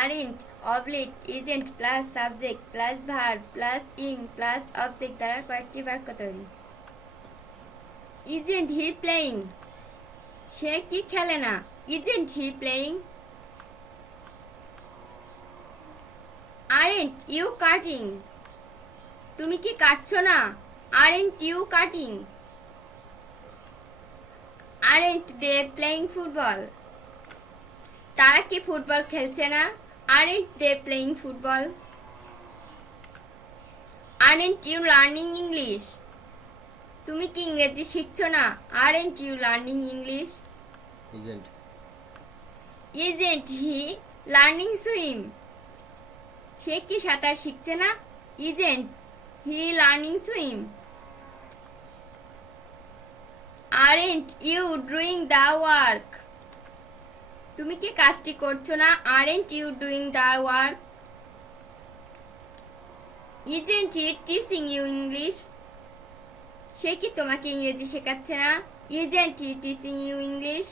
aren't oblique isn't plus subject plus verb plus ing plus object দ্বারা কয়েকটি বাক্য তৈরি। Isn't he playing? সে কি খেলে না? Isn't he playing? Aren't you cutting? তুমি কি কাটছো না? Aren't you cutting? Aren't they playing football? তারা কি ফুটবল খেলছে না? Aren't they playing football? Aren't you learning English? তুমি কি ইংরেজি শিখছো না? Aren't you learning English? Isn't he learning swim? সে কি সাঁতার শিখছে না? Isn't he learning swim? Aren't you doing the work? তুমি কি কাজটি করছো না? Aren't you doing the work? Isn't he teaching you English? সে কি তোমাকে ইংরেজি শেখাচ্ছে না? Isn't he teaching you English?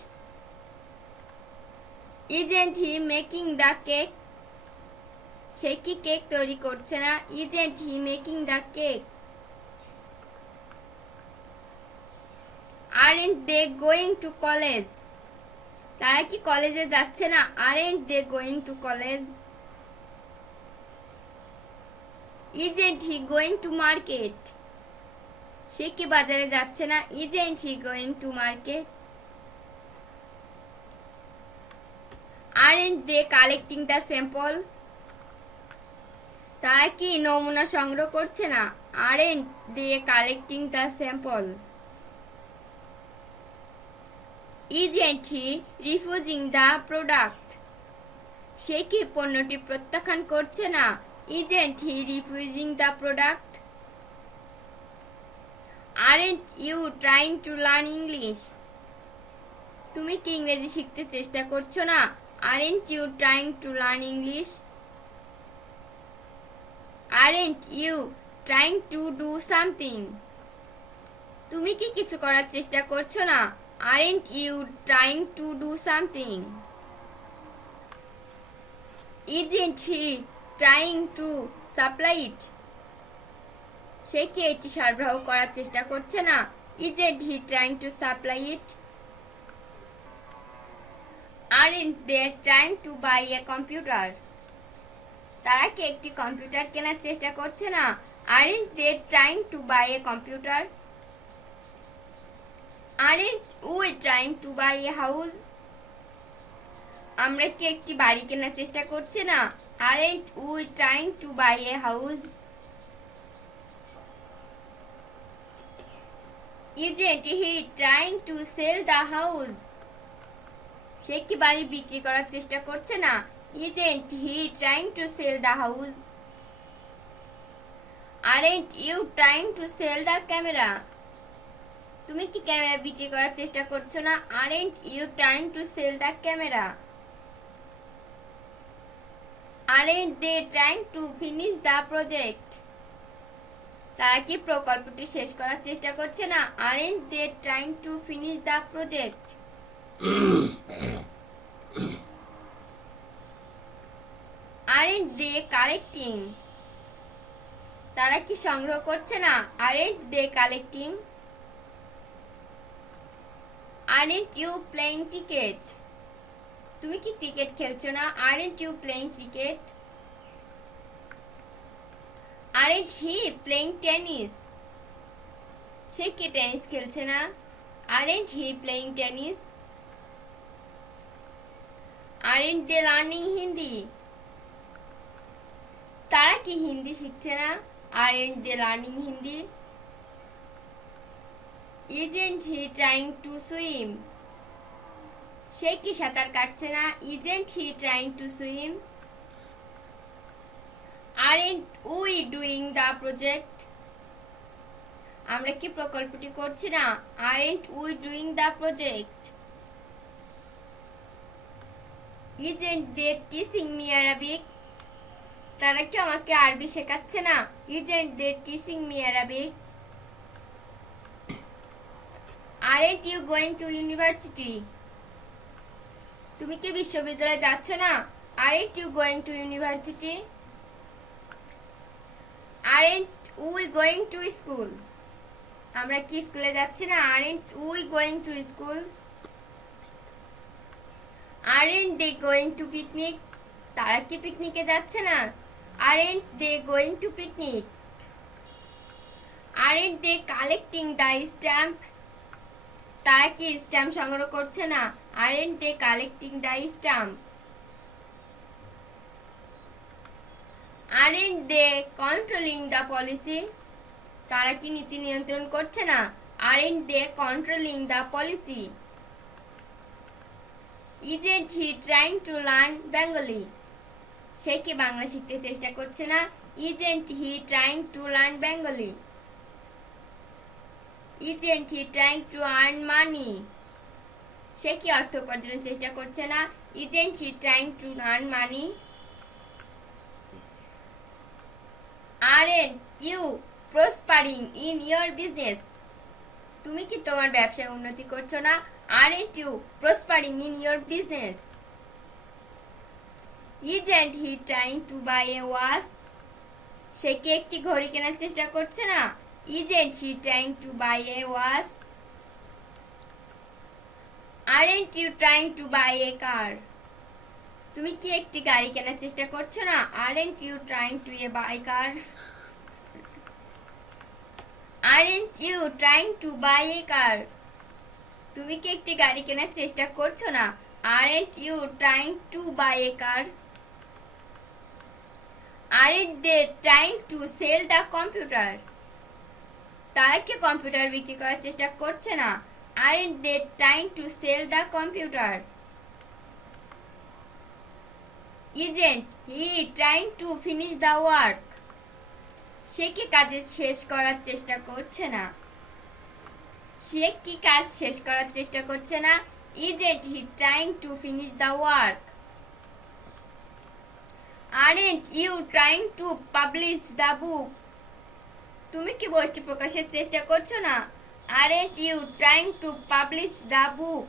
Isn't he making the cake? সে কি কেক তৈরি করছে না? Isn't he making the cake? Aren't they going to college? তারা কি কলেজে যাচ্ছে না? Aren't they going to college? Isn't he going to market? সে কি বাজারে যাচ্ছে না? Isn't he going to market? Aren't they collecting the sample? তারা কি নমুনা সংগ্রহ করছে না? Aren't they collecting the sample? Isn't he refusing the product? সে কি পণ্যটি প্রত্যাখ্যান করছে না? Isn't he refusing the product? Aren't you trying to learn English? তুমি কি ইংরেজি শিখতে চেষ্টা করছো না? Aren't you trying to learn English? Aren't you trying to do something? তুমি কি কিছু করার চেষ্টা করছো না? Aren't you trying to do something? Isn't he trying to supply it? সে কি এটি সরবরাহ করার চেষ্টা করছে না? Isn't he trying to supply it? Aren't they trying to buy a computer? তারা কি একটি কম্পিউটার কেনার চেষ্টা করছে না? Aren't they trying to buy a computer? Aren't we trying to buy a house? আমরা কি একটি বাড়ি কেনার চেষ্টা করছি না? Aren't we trying to buy a house? Isn't he trying to sell the house? সে কি বাড়ি বিক্রি করার চেষ্টা করছে না? Isn't he trying to sell the house? Aren't you trying to sell the camera? তুমি কি ক্যামেরা বিক্রি করার চেষ্টা করছো না? Aren't you trying to sell the camera? Aren't they trying to finish the project? তারা কি প্রকল্পটি শেষ করার চেষ্টা করছে না? Aren't they trying to finish the project? Aren't they collecting? তারা কি সংগ্রহ করছে না? Aren't they collecting? Aren't you playing cricket? তুমি কি ক্রিকেট খেলছো না? Aren't you playing cricket? Aren't he playing tennis? সে কি টেনিস খেলছে না? Aren't he playing tennis? Aren't they learning Hindi? তারা কি হিন্দি শিখছে না? Aren't they learning Hindi? Isn't he trying to swim? সে কি সাঁতার কাটছে না? Isn't he trying to swim? Aren't we doing the project? আমরা কি প্রকল্পটি করছি না? Aren't we doing the project? Isn't they teaching me Arabic? তারা কি আমাকে আরবি শেখাচ্ছে না? Isn't they teaching me Arabic? Aren't you going to university? তুমি কি বিশ্ববিদ্যালয়ে যাচ্ছ না? Aren't you going to university? Aren't we going to school? আমরা কি স্কুলে যাচ্ছি না? Aren't we going to school? Aren't they going to picnic? তারা কি পিকনিকে যাচ্ছে না? Aren't they going to picnic? Aren't they collecting the stamp? তারা কি স্ট্যাম্প সংগ্রহ করছে না? Aren't they collecting the stamp? Aren't they controlling the policy? তারা কি নীতি নিয়ন্ত্রণ করছে না? Aren't they controlling the policy? Isn't he trying to learn Bengali? সে কি বাংলা শিখতে চেষ্টা করছে না? Isn't he trying to learn Bengali? Isn't he trying to earn money? সে কি অর্থ উপার্জনের চেষ্টা করছে না? Isn't he trying to earn money? Aren't you prospering in your business? তুমি কি তোমার ব্যবসায় উন্নতি করছো না? Aren't you prospering in your business? Isn't he trying to buy a watch? সে কি একটি ঘড়ি কেনার চেষ্টা করছে না? Isn't he trying to buy a watch? Aren't you trying to buy a car? তুমি কি একটি গাড়ি কেনার চেষ্টা করছো না? Aren't you trying to buy a car? Aren't you trying to buy a car? তুমি কি একটি গাড়ি কেনার চেষ্টা করছো না? Aren't you trying to buy a car? Aren't they trying to sell the computer? তারা কি কম্পিউটার বিক্রি করার চেষ্টা করছে না? Aren't they trying to sell the computer? Isn't he trying to finish the work? সে কি কাজ শেষ করার চেষ্টা করছে না? সে কি কাজ শেষ করার চেষ্টা করছে না? Isn't he trying to finish the work? Aren't you trying to publish the book? তুমি কি বইটি প্রকাশের চেষ্টা করছো না? Aren't you trying to publish the book?